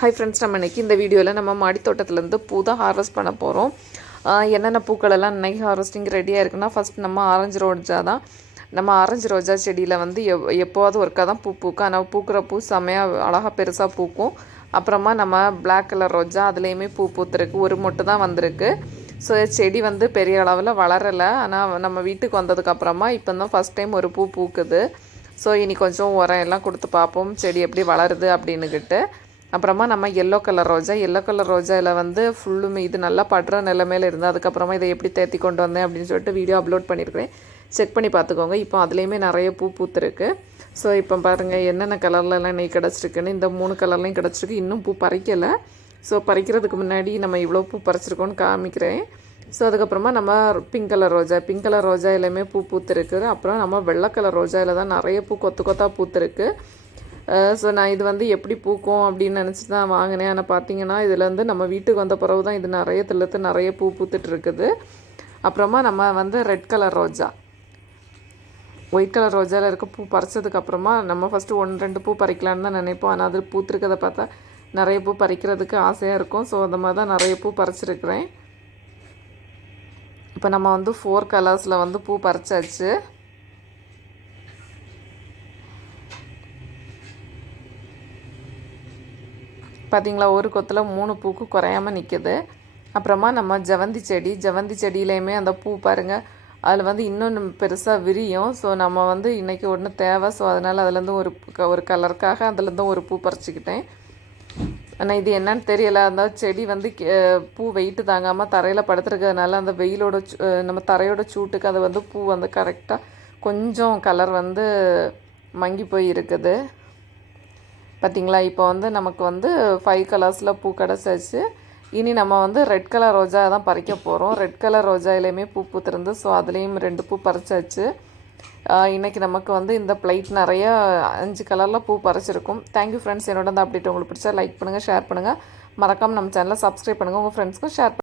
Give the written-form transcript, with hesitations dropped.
Hi friends, நம்ம இன்றைக்கி இந்த வீடியோவில் நம்ம மாடி தோட்டத்துலேருந்து பூ தான் ஹார்வெஸ்ட் பண்ண போகிறோம். என்னென்ன பூக்களெல்லாம் இன்றைக்கி ஹார்வெஸ்டிங் ரெடியாக இருக்குன்னா, ஃபஸ்ட் நம்ம ஆரஞ்சு ரோஜா தான். நம்ம ஆரஞ்சு ரோஜா செடியில் வந்து எப்போவாவது ஒருக்கா தான் பூ பூக்கும். ஆனால் பூக்கிற பூ செம்மையாக அழகாக பெருசாக பூக்கும். அப்புறமா நம்ம பிளாக் கலர் ரோஜா அதுலேயுமே பூ பூத்துருக்கு. ஒரு மொட்டு தான் வந்திருக்கு. ஸோ செடி வந்து பெரிய அளவில் வளரலை. ஆனால் நம்ம வீட்டுக்கு வந்ததுக்கப்புறமா இப்போ தான் ஃபஸ்ட் டைம் ஒரு பூ பூக்குது. ஸோ இனி கொஞ்சம் உரம் எல்லாம் கொடுத்து பார்ப்போம் செடி எப்படி வளருது அப்படின்னுக்கிட்டு. அப்புறமா நம்ம எல்லோ கலர் ரோஜாவில் வந்து ஃபுல்லுமே இது நல்லா படுற நிலைமையில் இருந்தது. அதுக்கப்புறமா இதை எப்படி தேர்த்தி கொண்டு வந்தேன் அப்படின்னு சொல்லிட்டு வீடியோ அப்லோட் பண்ணியிருக்கிறேன். செக் பண்ணி பார்த்துக்கோங்க. இப்போ அதுலேயுமே நிறைய பூ பூத்துருக்கு. ஸோ இப்போ பாருங்கள் என்னென்ன கலர்லலாம் நெய் கிடச்சிருக்குன்னு. இந்த 3 கலர்லையும் கிடச்சிருக்கு. இன்னும் பூ பறிக்கலை. ஸோ பறிக்கிறதுக்கு முன்னாடி நம்ம இவ்வளோ பூ பறிச்சிருக்கோன்னு காமிக்கிறேன். ஸோ அதுக்கப்புறமா நம்ம பிங்க் கலர் ரோஜா எல்லாமே பூ பூத்துருக்கு. அப்புறம் நம்ம வெள்ளை கலர் ரோஜாவில் தான் நிறைய பூ கொத்து கொத்தாக பூத்துருக்கு. ஸோ நான் இது வந்து எப்படி பூக்கும் அப்படின்னு நினச்சி தான் வாங்கினேன். ஆனால் பார்த்தீங்கன்னா இதில் வந்து நம்ம வீட்டுக்கு வந்த பிறகு தான் இது நிறைய பூ பூத்துட்டு இருக்குது. அப்புறமா நம்ம வந்து ரெட் கலர் ரோஜா, ஒயிட் கலர் ரோஜாவில் இருக்க பூ பறிச்சதுக்கப்புறமா நம்ம ஃபஸ்ட்டு 1-2 பூ பறிக்கலான்னு தான் நினைப்போம். ஆனால் அது பூத்துருக்கதை பார்த்தா நிறைய பூ பறிக்கிறதுக்கு ஆசையாக இருக்கும். ஸோ அந்த மாதிரி தான் நிறைய பூ பறிச்சிருக்கிறேன். இப்போ நம்ம வந்து 4 கலர்ஸில் வந்து பூ பறிச்சாச்சு. பார்த்திங்களா, ஒரு கொத்தில் 3 பூக்கு குறையாமல் நிற்குது. அப்புறமா நம்ம ஜவந்தி செடியிலையுமே அந்த பூ பாருங்கள், அதில் வந்து இன்னொன்று பெருசாக விரியும். ஸோ நம்ம வந்து இன்றைக்கி ஒன்று தேவை. ஸோ அதனால் அதுலேருந்து ஒரு கலருக்காக அதுலேருந்து ஒரு பூ பறிச்சிக்கிட்டேன். ஆனால் இது என்னன்னு தெரியலை. அந்த செடி வந்து பூ வெயிட்டு தாங்காமல் தரையில் படுத்துருக்கிறதுனால அந்த வெயிலோட நம்ம தரையோட சூட்டுக்கு அது வந்து பூ வந்து கரெக்டாக கொஞ்சம் கலர் வந்து மங்கி போய் இருக்குது. பார்த்திங்களா, இப்போ வந்து நமக்கு வந்து 5 கலர்ஸில் பூ கிடச்சாச்சு. இனி நம்ம வந்து ரெட் கலர் ரோஜா தான் பறிக்க போகிறோம். ரெட் கலர் ரோஜாயிலையுமே பூ பூத்துருந்து. ஸோ அதுலேயும் 2 பூ பறிச்சாச்சு. இன்றைக்கி நமக்கு வந்து இந்த பிளைட் நிறைய 5 கலரில் பூ பறிச்சிருக்கும். Thank you friends. என்னோட அந்த அப்டேட் உங்களுக்கு பிடிச்சா லைக் பண்ணுங்கள், ஷேர் பண்ணுங்கள். மறக்காமல் நம்ம சேனலை சப்ஸ்கிரைப் பண்ணுங்கள். உங்கள் ஃப்ரெண்ட்ஸ்க்கும் ஷேர் பண்ணுங்கள்.